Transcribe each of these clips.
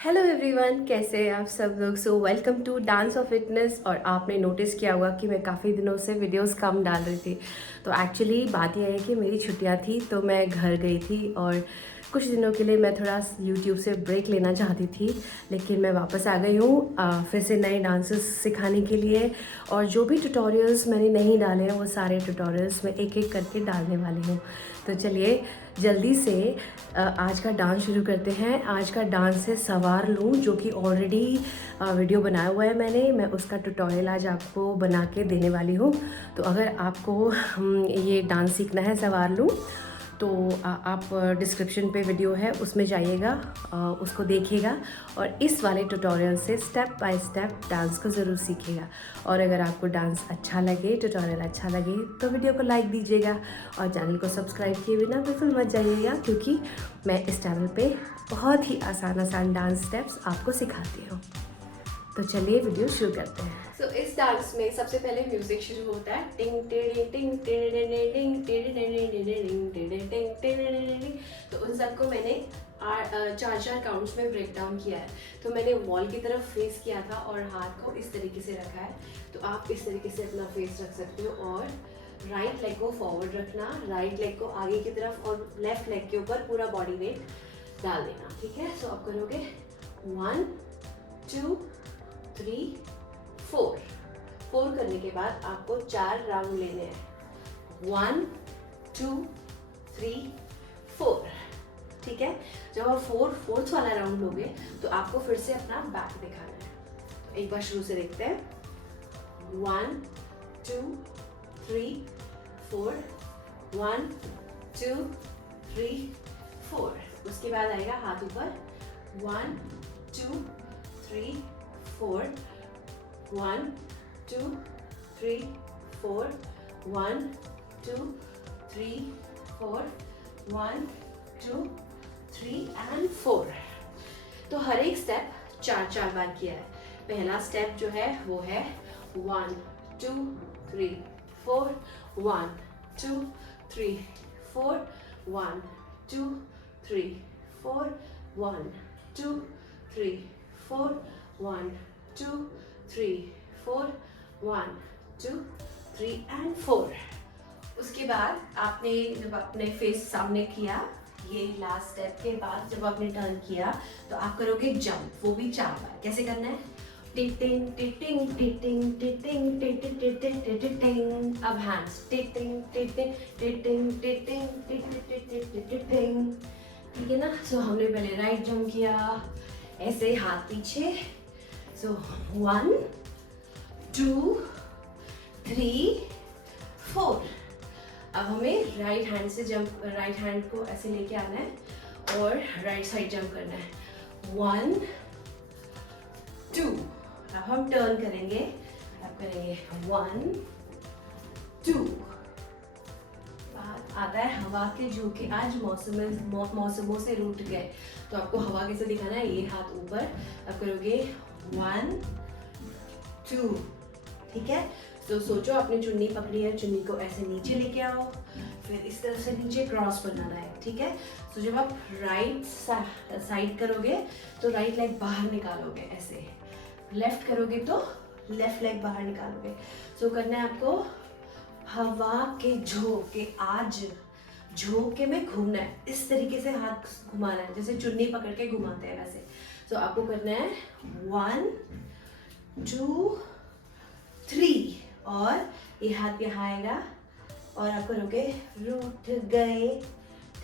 Hello everyone, कैसे हैं आप सब लोग। So welcome to dance of fitness. और आपने नोटिस किया होगा कि मैं काफ़ी दिनों से वीडियोस कम डाल रही थी। तो एक्चुअली बात यह है कि मेरी छुट्टियां थी तो मैं घर गई थी और कुछ दिनों के लिए मैं थोड़ा यूट्यूब से ब्रेक लेना चाहती थी। लेकिन मैं वापस आ गई हूँ फिर से नए डांसेस सिखाने के लिए। और जो भी ट्यूटोरियल्स मैंने नहीं डाले हैं वो सारे ट्यूटोरियल्स मैं एक एक करके डालने वाली हूँ। तो चलिए जल्दी से आज का डांस शुरू करते हैं। आज का डांस है सवार लूँ, जो कि ऑलरेडी वीडियो बनाया हुआ है मैं उसका ट्यूटोरियल आज आपको बना के देने वाली हूँ। तो अगर आपको ये डांस सीखना है सवार लूँ तो आप डिस्क्रिप्शन पे वीडियो है उसमें जाइएगा, उसको देखिएगा और इस वाले ट्यूटोरियल से स्टेप बाय स्टेप डांस को ज़रूर सीखिएगा। और अगर आपको डांस अच्छा लगे, ट्यूटोरियल अच्छा लगे तो वीडियो को लाइक दीजिएगा और चैनल को सब्सक्राइब किए बिना बिल्कुल मत जाइएगा, क्योंकि मैं इस चैनल पे बहुत ही आसान आसान डांस स्टेप्स आपको सिखाती हूँ। तो चलिए वीडियो शुरू करते हैं। सो इस डांस में सबसे पहले म्यूजिक शुरू होता है टिंग टिंग टिंग टिंग टिंग टिंग टिंग टिंग टिंग। तो उन सबको मैंने चार चार काउंट्स में ब्रेक डाउन किया है। तो मैंने वॉल की तरफ फेस किया था और हाथ को इस तरीके से रखा है। तो आप इस तरीके से अपना फेस रख सकते हो और राइट लेग को फॉरवर्ड रखना, राइट लेग को आगे की तरफ और लेफ्ट लेग के ऊपर पूरा बॉडी वेट डाल देना। ठीक है, सो आप करोगे 1 2 3 4 करने के बाद आपको 4 राउंड लेने हैं। 1 2 3 4। ठीक है, जब आप फोर्थ वाला राउंड लोगे तो आपको फिर से अपना बैक दिखाना है। तो एक बार शुरू से देखते हैं। 1 2 3 4 1 2 3 4। उसके बाद आएगा हाथ ऊपर 1 2 3 4 1 2 3 4 1 2 3 4 1 2 3 एंड 4। तो हर एक स्टेप 4 बार किया है। पहला स्टेप जो है वो है 1 2 3 4 1 2 3 4 1 2 3 4 1 2 3 4 1 2 3 4 1 2 3 एंड 4। उसके बाद आपने जब अपने फेस सामने किया, ये लास्ट स्टेप के बाद जब आपने टर्न किया तो आप करोगे जंप, वो भी 4 बार। कैसे करना है? टिटिंग टिटिंग टिटिंग टिटिंग टिटिंग टिटिंग। अब हैंड्स टिटिंग टिटिंग टिटिंग टिटिंग टिटिंग टिटिंग। ठीक है ना। सो हमने पहले राइट जंप किया, ऐसे हाथ पीछे। सो 1 2 3 4। अब हमें राइट हैंड से जंप, राइट हैंड को ऐसे लेके आना है और राइट साइड जंप करना है। 1 2। अब हम टर्न करेंगे। अब करेंगे 1 2। बात आता है हवा के झोंके। आज मौसमों से रूठ गए, तो आपको हवा कैसे दिखाना है? ये हाथ ऊपर। अब करोगे 1 2। ठीक है, तो सोचो आपने चुन्नी पकड़ी है, चुन्नी को ऐसे नीचे लेके आओ, फिर इस तरह से नीचे क्रॉस बनाना है। ठीक है, तो जब आप राइट साइड करोगे तो राइट लेग बाहर निकालोगे, ऐसे लेफ्ट करोगे तो लेफ्ट लेग बाहर निकालोगे। सो करना है आपको हवा के झोंके। आज झोंके में घूमना है, इस तरीके से हाथ घुमाना है जैसे चुन्नी पकड़ के घुमाते हैं वैसे। तो आपको करना है 1 2 3 और ये हाथ यहाँ आएगा और आप करोगे रूठ गए।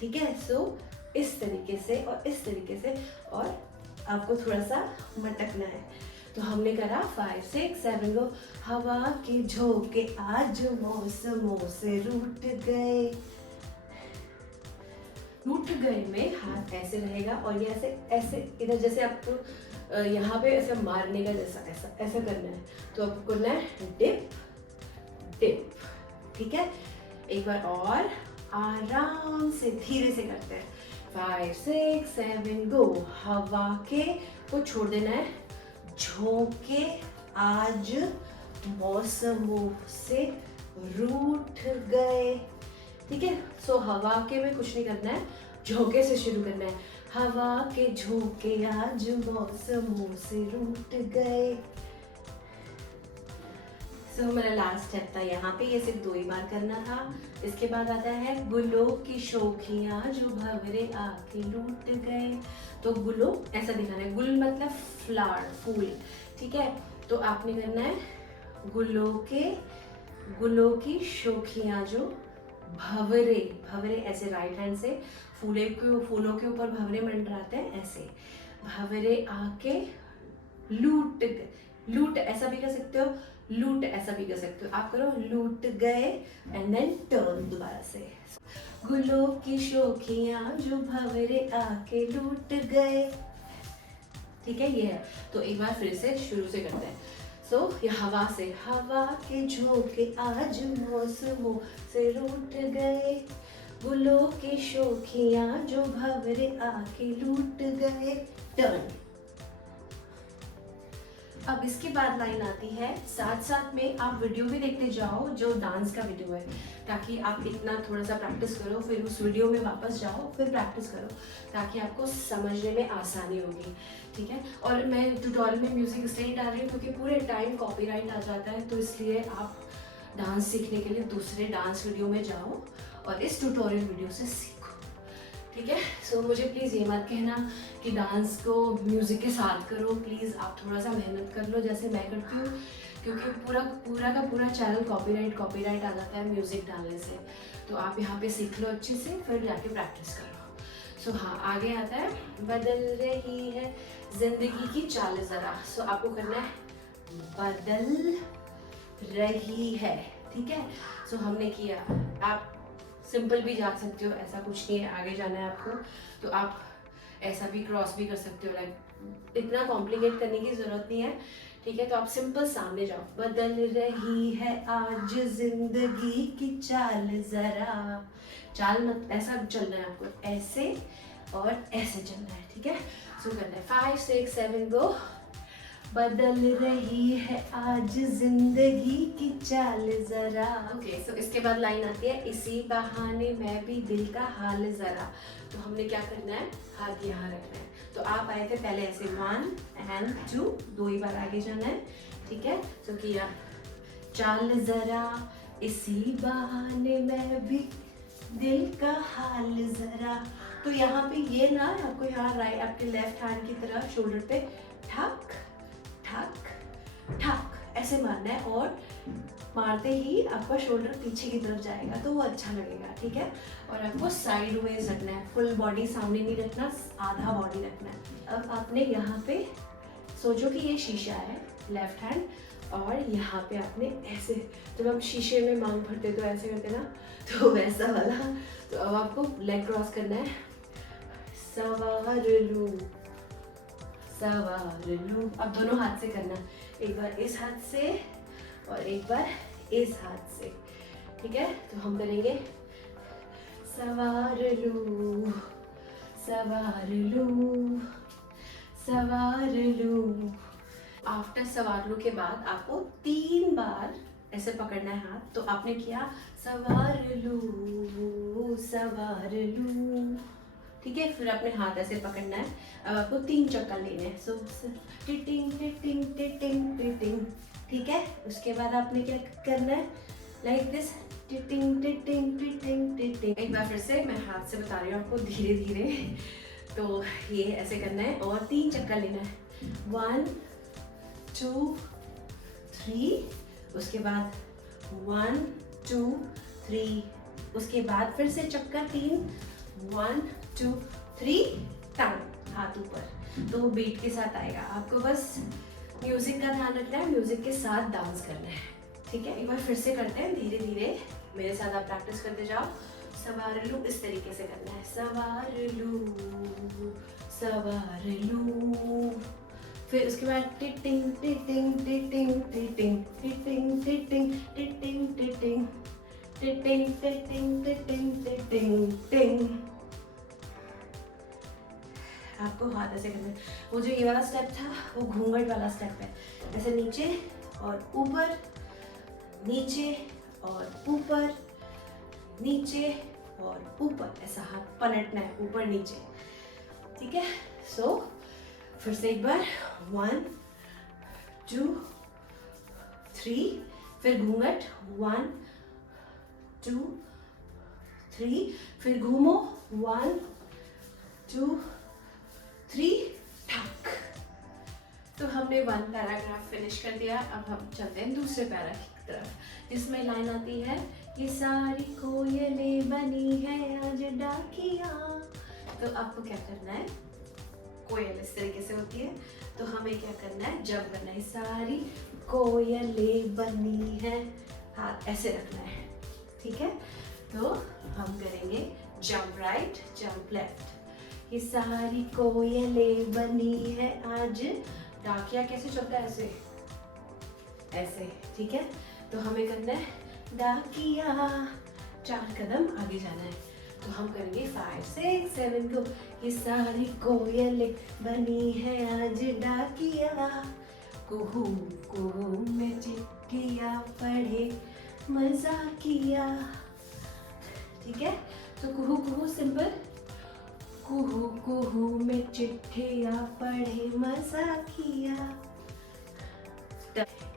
ठीक है, सो इस तरीके से और इस तरीके से, और आपको थोड़ा सा मटकना है। तो हमने करा 5 6 7 गो। हवा के झोंके आज मौसमों से रूठ गए। रूठ गए में हाथ ऐसे रहेगा और ये ऐसे ऐसे इधर, जैसे आपको यहाँ पे ऐसे मारने का जैसा ऐसा ऐसा करना है। तो आपको करना है डिप डिप। ठीक है, एक बार और आराम से धीरे से करते हैं। 5 6 7 गो। हवा के को छोड़ देना है, झोंके आज मौसमों से रूठ गए। ठीक है, सो हवा के में कुछ नहीं करना है, झोंके से शुरू करना है। हवा के झोंके आज मौसमों से रूठ गए। सो मेरा लास्ट स्टेप था यहाँ पे, ये सिर्फ 2 ही बार करना था। इसके बाद आता है गुलों की शोखियाँ जो भंवरे आके लूट गए। तो गुलो ऐसा दिखाना है, गुल मतलब फ्लावर, फूल, ठीक है। तो आपने करना है गुलों की शोखियाँ जो भंवरे, भंवरे ऐसे राइट हैंड से फूलों के ऊपर भंवरे मंडराते हैं, ऐसे भंवरे आके लूट गए। लूट ऐसा भी कर सकते हो, लूट ऐसा भी कर सकते हो। आप करो लूट गए एंड देन टर्न दोबारा से। गुलों की शोखियाँ जो भंवरे आके लूट गए, ठीक है, ये है। तो एक बार फिर से शुरू से करते हैं। सो ये हवा से, हवा के झोंके आज मौसमों से रूठ गए, गुलों की शोखियाँ जो भंवरे आके लूट गए, टर्न। अब इसके बाद लाइन आती है, साथ साथ में आप वीडियो भी देखते जाओ जो डांस का वीडियो है, ताकि आप इतना थोड़ा सा प्रैक्टिस करो, फिर उस वीडियो में वापस जाओ, फिर प्रैक्टिस करो, ताकि आपको समझने में आसानी होगी, ठीक है। और मैं ट्यूटोरियल में म्यूजिक इसलिए डाल रही हूँ क्योंकि पूरे टाइम कॉपीराइट आ जाता है, तो इसलिए आप डांस सीखने के लिए दूसरे डांस वीडियो में जाओ और इस ट्यूटोरियल वीडियो से सीखो, ठीक है। सो मुझे प्लीज़ ये मत कहना कि डांस को म्यूज़िक के साथ करो, प्लीज़ आप थोड़ा सा मेहनत कर लो जैसे मैं करती हूँ, क्योंकि पूरा का पूरा चैनल कॉपीराइट आ जाता है म्यूज़िक डालने से। तो आप यहाँ पे सीख लो अच्छे से, फिर जाके प्रैक्टिस करो। सो हाँ, आगे आता है बदल रही है जिंदगी की चाल ज़रा। सो आपको करना है बदल रही है, ठीक है। सो हमने किया, आप सिंपल भी जा सकते हो, ऐसा कुछ नहीं है, आगे जाना है आपको तो आप ऐसा भी क्रॉस भी कर सकते हो, लाइक इतना कॉम्प्लिकेट करने की ज़रूरत नहीं है, ठीक है। तो आप सिंपल सामने जाओ, बदल रही है आज जिंदगी की चाल ज़रा। चाल मत ऐसा चलना है आपको, ऐसे और ऐसे चलना है, ठीक है। सो करना है 5 6 7 गो। बदल रही है आज जिंदगी की चाल जरा। ओके, सो इसके बाद लाइन आती है, इसी बहाने मैं भी दिल का हाल जरा। तो हमने क्या करना है, हाथ यहाँ रखना है। तो आप आए थे पहले ऐसे 1 and 2, 2 ही बार आगे जाना है, ठीक है। तो किया चाल जरा, इसी बहाने मैं भी दिल का हाल जरा। तो यहाँ पे ये ना आपको यहाँ राइट आपके लेफ्ट हैंड की तरह शोल्डर पे ठक ठक ठक ऐसे मारना है, और मारते ही आपका शोल्डर पीछे की तरफ जाएगा तो वो अच्छा लगेगा, ठीक है। और आपको साइड वेज रखना है, फुल बॉडी सामने नहीं रखना, आधा बॉडी रखना है। अब आपने यहाँ पे सोचो कि ये शीशा है लेफ्ट हैंड, और यहाँ पे आपने ऐसे, जब हम शीशे में मांग भरते तो ऐसे करते ना, तो वैसा वाला। तो अब आपको लेग क्रॉस करना है, सवार लूं सवार लूं। अब दोनों हाथ से करना, एक बार इस हाथ से और एक बार इस हाथ से, ठीक है। तो हम करेंगे सवार लूं सवार लूं सवार लूं। आफ्टर सवार लूं के बाद आपको 3 बार ऐसे पकड़ना है हाथ। तो आपने किया सवार लूं सवार लूं, ठीक है। फिर अपने हाथ ऐसे पकड़ना है। अब आपको 3 चक्कर लेने हैं। सो टिटिंग टिटिंग टिटिंग टिटिंग, ठीक है। उसके बाद आपने क्या करना है, लाइक दिस, टिटिंग टिटिंग टिटिंग टिटिंग। एक बार फिर से मैं हाथ से बता रही हूँ आपको धीरे धीरे। तो ये ऐसे करना है और 3 चक्कर लेना है, 1 2 3। उसके बाद 1 2 3। उसके बाद फिर से चक्कर 3, 1 2 3, टाउन, हाथ ऊपर। तो वो बीट के साथ आएगा। आपको बस म्यूजिक का ध्यान रखना है, म्यूजिक के साथ डांस करना है, ठीक है। एक बार फिर से करते हैं धीरे धीरे, मेरे साथ आप प्रैक्टिस करते जाओ। सवार लूं इस तरीके से करना है, सवार लूं सवार लूं। फिर उसके बाद टिटिंग टिटिंग टिटिंग टिटिंग टिटिंग टिटिंग टिटिंग टिटिंग टिटिंग टिटिंग टिटिंग टिटिंग टिंग। आपको हाथ ऐसे करना है। वो जो ये वाला स्टेप था वो घूंघट वाला स्टेप है, ऐसे नीचे और ऊपर, नीचे और ऊपर, नीचे और ऊपर, ऐसा हाथ पलटना है ऊपर नीचे। ठीक है। सो फिर से एक बार 1 2 3, फिर घूंघट 1 2 3, फिर घूमो 1 2 3, ठक। तो हमने 1 पैराग्राफ फिनिश कर दिया। अब हम चलते हैं दूसरे पैरा की तरफ, जिसमें लाइन आती है ये सारी कोयलें बनी है आज डाकिया। तो आपको क्या करना है, कोयल इस तरीके से होती है, तो हमें क्या करना है, जब करना है, सारी कोयलें बनी है, हाथ ऐसे रखना है, ठीक है। तो हम करेंगे जंप राइट जंप लेफ्ट। ये सारी कोयलें बनी है आज डाकिया। कैसे चलता है, ऐसे ऐसे, ठीक है। तो हमें करना है डाकिया, 4 कदम आगे जाना है। तो हम करेंगे 5 6 7 को। ये सारी कोयलें बनी है आज डाकिया, कुहू कुहू में चिट्ठियाँ पढ़े मजा किया, ठीक है। तो कुहू कुहू सिंपल, कुहू कुहू में चिट्ठियाँ पढ़े मजा किया।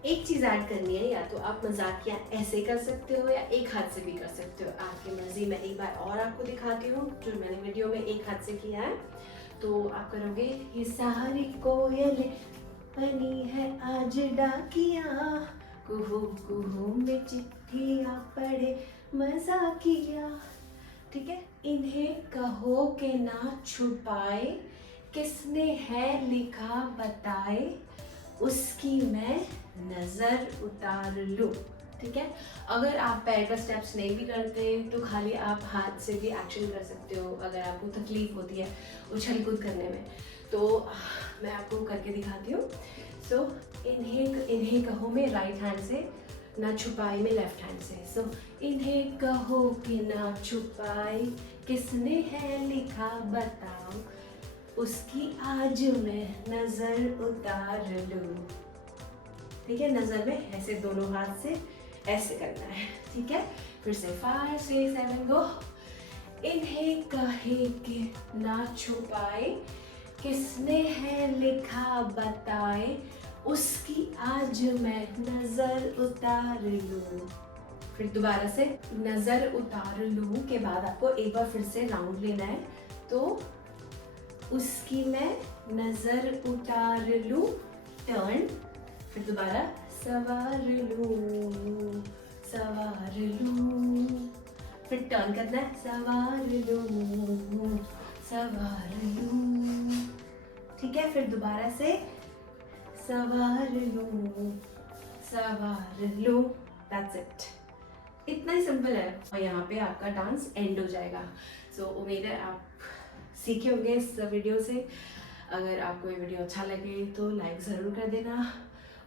एक चीज ऐड करनी है, या तो आप मजाकिया ऐसे कर सकते हो या एक हाथ से भी कर सकते हो, आपकी मर्जी। मैं एक बार और आपको दिखाती हूँ जो मैंने वीडियो में एक हाथ से किया है। तो आप करोगे ये सारी कोयलें बनी है आज डाकिया, कुहू कुहू में चिट्ठियाँ पढ़े मजा किया, ठीक है। इन्हें कहो के ना छुपाए, किसने है लिखा बताए, उसकी मैं नजर उतार लूं, ठीक है। अगर आप पैर का स्टेप्स नहीं भी करते तो खाली आप हाथ से भी एक्शन कर सकते हो, अगर आपको तकलीफ होती है उछल कूद करने में। तो मैं आपको करके दिखाती हूँ। सो इन्हें कहो में राइट हैंड से, ना छुपाए में लेफ्ट हैंड से। सो इन्हें कहो कि ना छुपाए, किसने है लिखा बताओ, उसकी आज मैं नजर उतार लूं, ठीक है। नजर में ऐसे दोनों हाथ से ऐसे करना है, ठीक है। फिर से 5 6 7 गो। इन्हें कहे कि ना छुपाए, किसने है लिखा बताए, उसकी आज मैं नजर उतार लूं। फिर दोबारा से नजर उतार लूं के बाद आपको एक बार फिर से राउंड लेना है। तो उसकी मैं नजर उतार लूं, टर्न, फिर दोबारा सवार लूं सवार लूं, फिर टर्न करना है, सवार लूं सवार लूं, ठीक है। फिर दोबारा से सवार लूं सवार लूं, दैट्स इट। इतना ही सिंपल है और यहाँ पे आपका डांस एंड हो जाएगा। सो उम्मीद है आप सीखे होंगे इस वीडियो से। अगर आपको ये वीडियो अच्छा लगे तो लाइक ज़रूर कर देना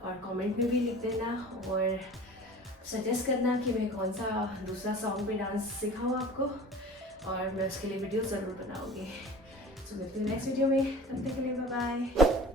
और कमेंट में भी लिख देना और सजेस्ट करना कि मैं कौन सा दूसरा सॉन्ग पे डांस सिखाऊँ आपको, और मैं उसके लिए वीडियो ज़रूर बनाऊँगी। सो मिलती हूँ नेक्स्ट वीडियो में, तब तक के लिए बाय बाय।